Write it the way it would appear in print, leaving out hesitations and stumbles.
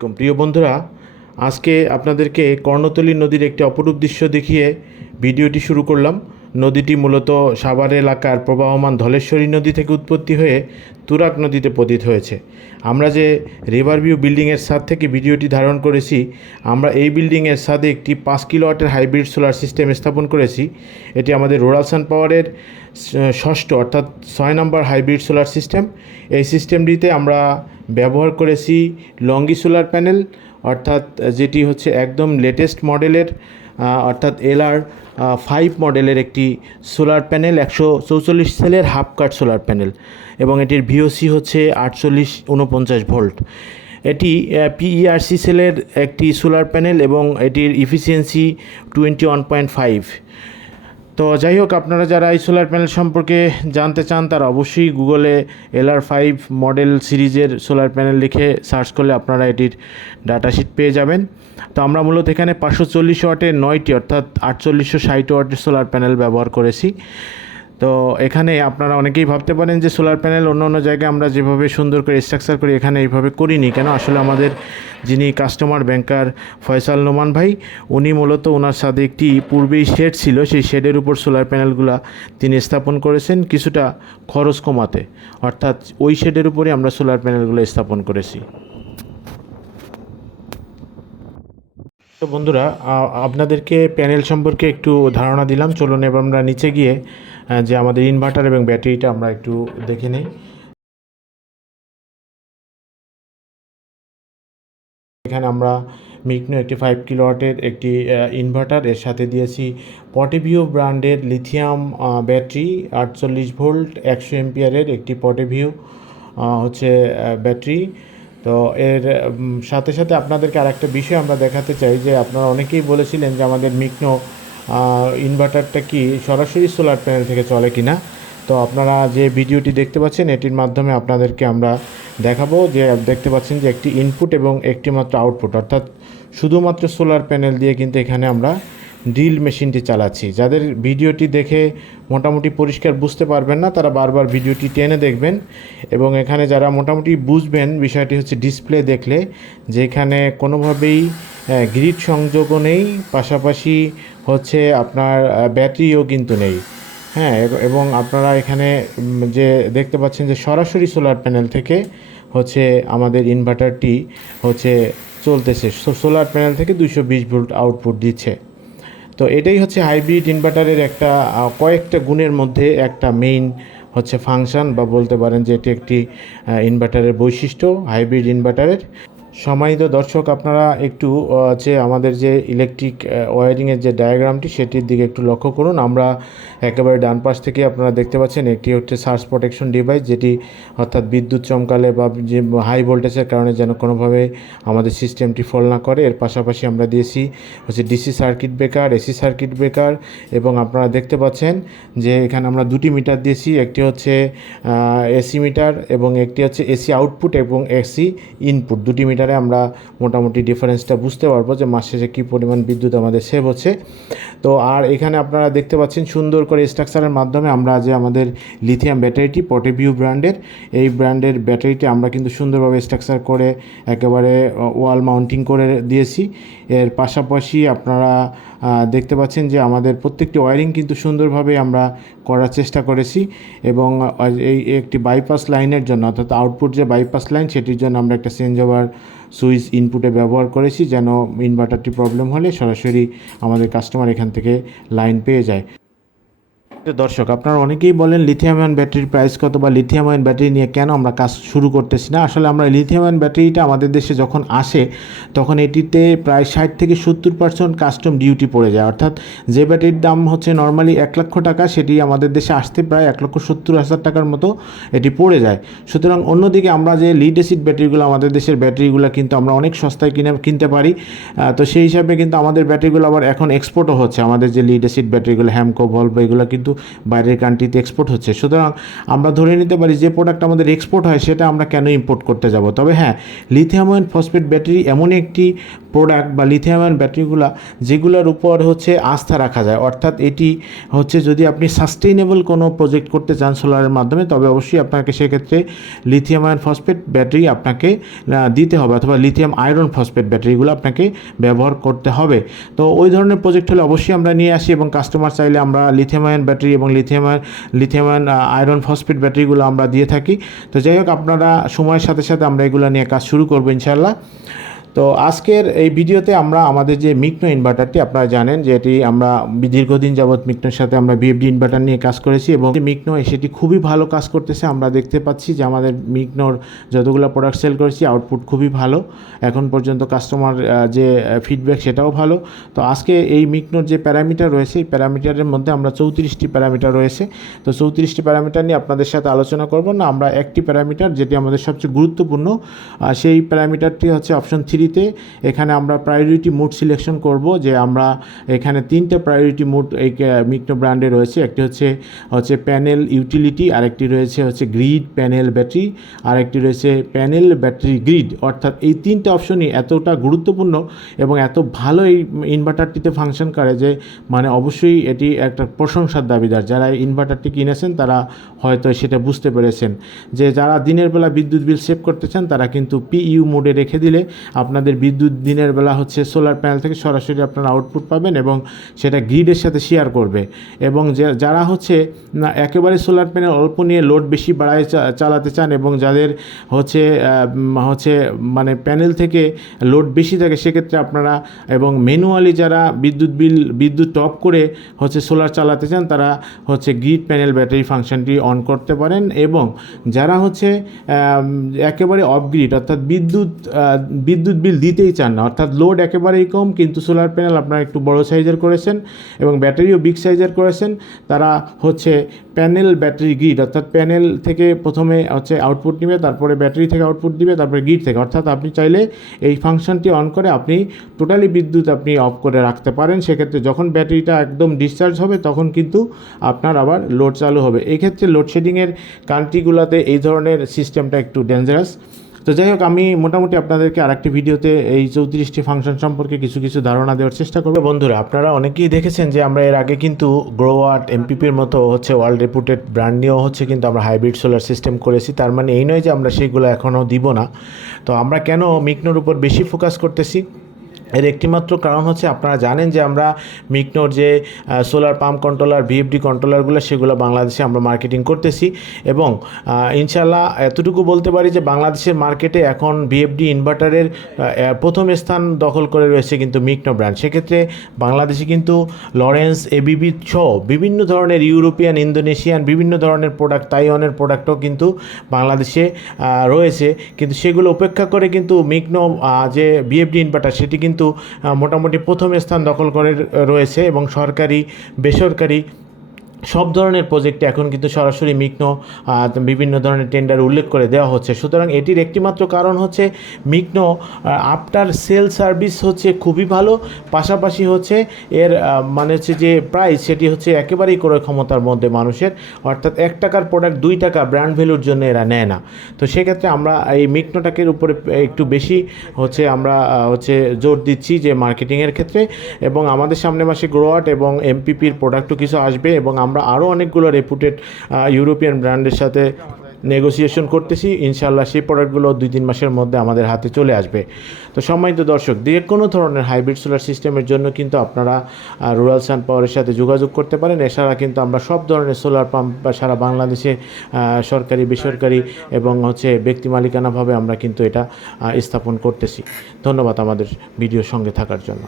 আলাইকুম প্রিয় বন্ধুরা, আজকে আপনাদেরকে কর্ণতলী নদীর একটি অপরূপ দৃশ্য দেখিয়ে ভিডিওটি শুরু করলাম। নদীটি মূলত সাভার এলাকার প্রবাহমান ধলেশ্বরী নদী থেকে উৎপত্তি হয়ে তুরাগ নদীতে পতিত হয়েছে। আমরা যে রিভার ভিউ বিল্ডিংয়ের ছাদ থেকে ভিডিওটি ধারণ করেছি, আমরা এই বিল্ডিংয়ের ছাদে একটি 5 কিলোওয়াটের হাইব্রিড সোলার সিস্টেম স্থাপন করেছি। এটি আমাদের রুরাল সান পাওয়ারের ষষ্ঠ অর্থাৎ 6 নম্বর হাইব্রিড সোলার সিস্টেম। এই সিস্টেমটিতে আমরা ব্যবহার করেছি লঙ্গি সোলার প্যানেল, অর্থাৎ যেটি হচ্ছে একদম লেটেস্ট মডেলের অর্থাৎ LR5 মডেলের একটি সোলার প্যানেল, 144 সেলের হাফ কাট সোলার প্যানেল, এবং এটির VOC হচ্ছে 4849 ভোল্ট। এটি PERC সেলের একটি সোলার প্যানেল এবং এটির ইফিসিয়েন্সি 21.5। তো যাই হোক, আপনারা যারা এই সোলার প্যানেল সম্পর্কে জানতে চান তারা অবশ্যই গুগলে LR5 মডেল সিরিজের সোলার প্যানেল লিখে সার্চ করলে আপনারা এটির ডাটাশিট পেয়ে যাবেন। তো আমরা মূলত এখানে 540 ওয়াটের 9টি অর্থাৎ 4860 ওয়াটের সোলার প্যানেল ব্যবহার করেছি। তো এখানে আপনারা অনেকেই ভাবতে পারেন যে সোলার প্যানেল অন্য অন্য জায়গায় আমরা যেভাবে সুন্দর করে স্ট্রাকচার করি এখানে এইভাবে করিনি কেন। আসলে আমাদের যিনি কাস্টমার ব্যাংকার ফয়সাল নোমান ভাই, উনি মূলত ওনার সাথে একটি পূর্বেই শেড ছিল, সেই শেডের উপর সোলার প্যানেলগুলো তিনি স্থাপন করেছেন কিছুটা খরচ কমাতে, অর্থাৎ ওই শেডের উপরে আমরা সোলার প্যানেলগুলো স্থাপন করেছি। তো বন্ধুরা, আপনাদেরকে প্যানেল সম্পর্কে একটু ধারণা দিলাম। চলুন এবার আমরা নিচে গিয়ে যে আমাদের ইনভার্টার এবং ব্যাটারিটা আমরা একটু দেখে নিই। এখানে আমরা মিকনো একটি 5 কিলোওয়াটের একটি ইনভার্টার, এর সাথে দিয়েছি পটেভিউ ব্র্যান্ডের লিথিয়াম ব্যাটারি 48 ভোল্ট 100 এম্পিয়ারের একটি পটেভিউ হচ্ছে ব্যাটারি। তো এর সাথে সাথে আপনাদেরকে আরেকটা বিষয় আমরা দেখাতে চাই যে আপনারা অনেকেই বলেছিলেন যে আমাদের মিকনো ইনভার্টারটা কি সরাসরি সোলার প্যানেল থেকে চলে কিনা। তো আপনারা যে ভিডিওটি দেখতে পাচ্ছেন এটির মাধ্যমে আপনাদেরকে আমরা দেখাবো যে দেখতে পাচ্ছেন যে একটি ইনপুট এবং একটি মাত্র আউটপুট, অর্থাৎ শুধুমাত্র সোলার প্যানেল দিয়ে কিন্তু এখানে আমরা ড্রিল মেশিনটি চালাচ্ছি। যাদের ভিডিওটি দেখে মোটামুটি পরিষ্কার বুঝতে পারবেন না তারা বারবার ভিডিওটি টেনে দেখবেন, এবং এখানে যারা মোটামুটি বুঝবেন বিষয়টি হচ্ছে ডিসপ্লে দেখলে যে এখানে কোনোভাবেই গ্রিড সংযোগও নেই, পাশাপাশি হচ্ছে আপনার ব্যাটারিও কিন্তু নেই। হ্যাঁ, এবং আপনারা এখানে যে দেখতে পাচ্ছেন যে সরাসরি সোলার প্যানেল থেকে হচ্ছে আমাদের ইনভার্টারটি হচ্ছে চলতেছে, সোলার প্যানেল থেকে 220 ভোল্ট আউটপুট দিচ্ছে। তো এটাই হচ্ছে হাইব্রিড ইনভার্টারের একটা কয়েকটা গুণের মধ্যে একটা মেইন হচ্ছে ফাংশন, বা বলতে পারেন যে এটি একটি ইনভার্টারের বৈশিষ্ট্য হাইব্রিড ইনভার্টারের। সম্মানিত দর্শক, আপনারা একটু হচ্ছে আমাদের যে ইলেকট্রিক ওয়্যারিংয়ের যে ডায়াগ্রামটি সেটির দিকে একটু লক্ষ্য করুন। আমরা একেবারে ডান পাশ থেকে আপনারা দেখতে পাচ্ছেন একটি হচ্ছে সার্জ প্রোটেকশন ডিভাইস, যেটি অর্থাৎ বিদ্যুৎ চমকালে বা যে হাই ভোল্টেজের কারণে যেন কোনোভাবে আমাদের সিস্টেমটি ফল না করে। এর পাশাপাশি আমরা দিয়েছি হচ্ছে DC circuit breaker, AC circuit breaker, এবং আপনারা দেখতে পাচ্ছেন যে এখানে আমরা দুটি মিটার দিয়েছি, একটি হচ্ছে এসি মিটার এবং একটি হচ্ছে এসি আউটপুট এবং এসি ইনপুট। দুটি মিটারে আমরা মোটামুটি ডিফারেন্সটা বুঝতে পারবো যে মাস শেষে কী পরিমাণ বিদ্যুৎ আমাদের সেভ হচ্ছে। তো আর এখানে আপনারা দেখতে পাচ্ছেন সুন্দর করে স্ট্রাকচারের মাধ্যমে আমরা যে আমাদের লিথিয়াম ব্যাটারিটি পটেভিউ ব্র্যান্ডের, এই ব্র্যান্ডের ব্যাটারিটি আমরা কিন্তু সুন্দরভাবে স্ট্রাকচার করে একেবারে ওয়াল মাউন্টিং করে দিয়েছি। এর পাশাপাশি আপনারা দেখতে পাচ্ছেন যে আমাদের প্রত্যেকটি ওয়্যারিং কিন্তু সুন্দরভাবে আমরা করার চেষ্টা করেছি, এবং এই একটি বাইপাস লাইনের জন্য অর্থাৎ আউটপুট যে বাইপাস লাইন সেটির জন্য আমরা একটা চেঞ্জ ওভার সুইচ ইনপুটে ব্যবহার করেছি, যেন ইনভার্টারটি প্রবলেম হলে সরাসরি আমাদের কাস্টমার এখান থেকে লাইন পেয়ে যায়। দর্শক, আপনারা অনেকেই বলেন লিথিয়াম আয়ন ব্যাটারির প্রাইস কত, বা লিথিয়াম আয়ন ব্যাটারি নিয়ে কেন আমরা কাজ শুরু করতেছি না। আসলে আমরা লিথিয়াম আয়ন ব্যাটারিটা আমাদের দেশে যখন আসে তখন এটিতে প্রায় 60 থেকে 70% কাস্টম ডিউটি পড়ে যায়, অর্থাৎ যে ব্যাটারির দাম হচ্ছে নর্মালি 1 লক্ষ টাকা সেটি আমাদের দেশে আসতে প্রায় 1,70,000 টাকার মতো এটি পড়ে যায়। সুতরাং অন্যদিকে আমরা যে লিড অ্যাসিড ব্যাটারিগুলো, আমাদের দেশের ব্যাটারিগুলো কিন্তু আমরা অনেক সস্তায় কিনতে পারি। তো সেই হিসাবে কিন্তু আমাদের ব্যাটারিগুলো আবার এখন এক্সপোর্টও হচ্ছে। আমাদের যে লিড অ্যাসিড ব্যাটারিগুলো হ্যামকো, ভলভো, এগুলো কিন্তু কিন্তু বাইরের কান্ট্রিতে এক্সপোর্ট হচ্ছে। সুতরাং আমরা ধরে নিতে পারি যে প্রোডাক্ট আমাদের এক্সপোর্ট হয় সেটা আমরা কেন ইম্পোর্ট করতে যাব। তবে হ্যাঁ, লিথিয়াম আয়ন ফসফেট ব্যাটারি এমন একটি প্রোডাক্ট বা লিথিয়াম আয়ন ব্যাটারিগুলো যেগুলোর উপর হচ্ছে আস্থা রাখা যায়, অর্থাৎ এটি হচ্ছে যদি আপনি সাস্টেইনেবল কোনো প্রজেক্ট করতে চান সোলারের মাধ্যমে, তবে অবশ্যই আপনাকে সেক্ষেত্রে লিথিয়াম আয়ন ফসফেট ব্যাটারি আপনাকে দিতে হবে, অথবা লিথিয়াম আয়রন ফসফেট ব্যাটারিগুলো আপনাকে ব্যবহার করতে হবে। তো ওই ধরনের প্রজেক্ট হলে অবশ্যই আমরা নিয়ে আসি, এবং কাস্টমার চাইলে আমরা লিথিয়াম আয়ন ব্যাটারি এবং লিথিয়াম আয়ন আয়রন ফসফেট ব্যাটারিগুলো আমরা দিয়ে থাকি। তো যাই হোক, আপনারা সময়ের সাথে সাথে আমরা এগুলো নিয়ে কাজ শুরু করবো ইনশাআল্লাহ। তো আজকের এই ভিডিওতে আমরা আমাদের যে মিকনো ইনভার্টারটি, আপনারা জানেন যে এটি আমরা দীর্ঘদিন যাবৎ মিকনোর সাথে আমরা ভিএফডি ইনভার্টার নিয়ে কাজ করেছি, এবং মিকনো সেটি খুবই ভালো কাজ করতেছে। আমরা দেখতে পাচ্ছি যে আমাদের মিকনোর যতগুলো প্রোডাক্ট সেল করেছি আউটপুট খুবই ভালো, এখন পর্যন্ত কাস্টমার যে ফিডব্যাক সেটাও ভালো। তো আজকে এই মিকনোর যে প্যারামিটার রয়েছে, এই প্যারামিটারের মধ্যে আমরা 34টি প্যারামিটার রয়েছে। তো 34টি প্যারামিটার নিয়ে আপনাদের সাথে আলোচনা করব না, আমরা একটি প্যারামিটার যেটি আমাদের সবচেয়ে গুরুত্বপূর্ণ, সেই প্যারামিটারটি হচ্ছে অপশন 3। এখানে আমরা প্রায়োরিটি মোড সিলেকশন করব, যে আমরা এখানে 3টা প্রায়োরিটি মোড এই মিকনো ব্র্যান্ডে রয়েছে। একটি হচ্ছে প্যানেল ইউটিলিটি, আরেকটি রয়েছে হচ্ছে গ্রিড প্যানেল ব্যাটারি, আরেকটি রয়েছে প্যানেল ব্যাটারি গ্রিড। অর্থাৎ এই 3টা অপশনই এতটা গুরুত্বপূর্ণ এবং এত ভালো এই ইনভার্টারটিতে ফাংশন করে যে মানে অবশ্যই এটি একটা প্রশংসার দাবিদার। যারা এই ইনভার্টারটি কিনেছেন তারা হয়তো সেটা বুঝতে পেরেছেন যে যারা দিনের বেলা বিদ্যুৎ বিল সেভ করতে চান তারা কিন্তু পিইউ মোডে রেখে দিলে আপনাদের বিদ্যুৎ দিনের বেলা হচ্ছে সোলার প্যানেল থেকে সরাসরি আপনারা আউটপুট পাবেন, এবং সেটা গ্রিডের সাথে শেয়ার করবে। এবং যারা হচ্ছে একেবারে সোলার প্যানেল অল্প নিয়ে লোড বেশি বাড়ায় চালাতে চান, এবং যাদের হচ্ছে মানে প্যানেল থেকে লোড বেশি থাকে, সেক্ষেত্রে আপনারা এবং ম্যানুয়ালি যারা বিদ্যুৎ টপ করে হচ্ছে সোলার চালাতে চান, তারা হচ্ছে গ্রিড প্যানেল ব্যাটারি ফাংশনটি অন করতে পারেন। এবং যারা হচ্ছে একেবারে অফ গ্রিড, অর্থাৎ বিদ্যুৎ বিল দিতেই চান না, অর্থাৎ লোড একেবারেই কম কিন্তু সোলার প্যানেল আপনারা একটু বড় সাইজের করেছেন এবং ব্যাটারিও বিগ সাইজের করেছেন, তারা হচ্ছে প্যানেল ব্যাটারি গ্রিড, অর্থাৎ প্যানেল থেকে প্রথমে হচ্ছে আউটপুট নেবে, তারপরে ব্যাটারি থেকে আউটপুট দিবে, তারপরে গ্রিড থেকে। অর্থাৎ আপনি চাইলে এই ফাংশনটি অন করে আপনি টোটালি বিদ্যুৎ আপনি অফ করে রাখতে পারেন। সেক্ষেত্রে যখন ব্যাটারিটা একদম ডিসচার্জ হবে তখন কিন্তু আপনার আবার লোড চালু হবে। এই ক্ষেত্রে লোডশেডিংয়ের কান্ট্রিগুলোতে এই ধরনের সিস্টেমটা একটু ডেঞ্জারাস। তো যাই হোক, আমি মোটামুটি আপনাদেরকে আরেকটি ভিডিওতে এই 34টি ফাংশন সম্পর্কে কিছু ধারণা দেওয়ার চেষ্টা করব। বন্ধুরা, আপনারা অনেকেই দেখেছেন যে আমরা এর আগে কিন্তু গ্রোয়াট এমপিপির মতো হচ্ছে ওয়ার্ল্ড রেপুটেড ব্র্যান্ড নিয়েও হচ্ছে কিন্তু আমরা হাইব্রিড সোলার সিস্টেম করেছি। তার মানে এই নয় যে আমরা সেইগুলো এখনও দিব না। তো আমরা কেন মিকনোর উপর বেশি ফোকাস করতেছি, এর একটিমাত্র কারণ হচ্ছে আপনারা জানেন যে আমরা মিকনোর যে সোলার পাম্প কন্ট্রোলার, ভিএফডি কন্ট্রোলারগুলো, সেগুলো বাংলাদেশে আমরা মার্কেটিং করতেছি, এবং ইনশাল্লাহ এতটুকু বলতে পারি যে বাংলাদেশের মার্কেটে এখন ভিএফডি ইনভার্টারের প্রথম স্থান দখল করে রয়েছে কিন্তু মিকনো ব্র্যান্ড। সেক্ষেত্রে বাংলাদেশে কিন্তু লরেন্স, এবিবি সহ বিভিন্ন ধরনের ইউরোপিয়ান, ইন্দোনেশিয়ান বিভিন্ন ধরনের প্রোডাক্ট, তাইওয়ানের প্রোডাক্টও কিন্তু বাংলাদেশে রয়েছে, কিন্তু সেগুলো উপেক্ষা করে কিন্তু মিকনো যে ভিএফডি ইনভার্টার সেটি কিন্তু মোটামুটি প্রথম স্থান দখল করে রয়েছে, এবং সরকারি বেসরকারি সব ধরনের প্রজেক্টে এখন কিন্তু সরাসরি মিকনো বিভিন্ন ধরনের টেন্ডার উল্লেখ করে দেওয়া হচ্ছে। সুতরাং এটির একটিমাত্র কারণ হচ্ছে মিকনো আফটার সেল সার্ভিস হচ্ছে খুবই ভালো, পাশাপাশি হচ্ছে এর মানে হচ্ছে যে প্রাইস সেটি হচ্ছে একেবারেই ক্রয় ক্ষমতার মধ্যে মানুষের, অর্থাৎ 1 টাকার প্রোডাক্ট 2 টাকা ব্র্যান্ড ভ্যালুর জন্য এরা নেয় না। তো সেক্ষেত্রে আমরা এই মিকনোটাকের উপরে একটু বেশি হচ্ছে আমরা হচ্ছে জোর দিচ্ছি যে মার্কেটিংয়ের ক্ষেত্রে, এবং আমাদের সামনে মাসে গ্রোয়াট এবং এমপিপির প্রোডাক্টও কিছু আসবে, এবং আমরা আরও অনেকগুলো রেপুটেড ইউরোপিয়ান ব্র্যান্ডের সাথে নেগোসিয়েশন করতেছি। ইনশাআল্লাহ সেই প্রোডাক্টগুলো 2-3 মাসের মধ্যে আমাদের হাতে চলে আসবে। তো সম্মানিত দর্শক, যে কোনো ধরনের হাইব্রিড সোলার সিস্টেমের জন্য কিন্তু আপনারা রুরাল সান পাওয়ারের সাথে যোগাযোগ করতে পারেন। এছাড়া কিন্তু আমরা সব ধরনের সোলার পাম্প সারা বাংলাদেশে সরকারি, বেসরকারি এবং হচ্ছে ব্যক্তি মালিকানাভাবে আমরা কিন্তু এটা স্থাপন করতেছি। ধন্যবাদ আমাদের ভিডিওর সঙ্গে থাকার জন্য।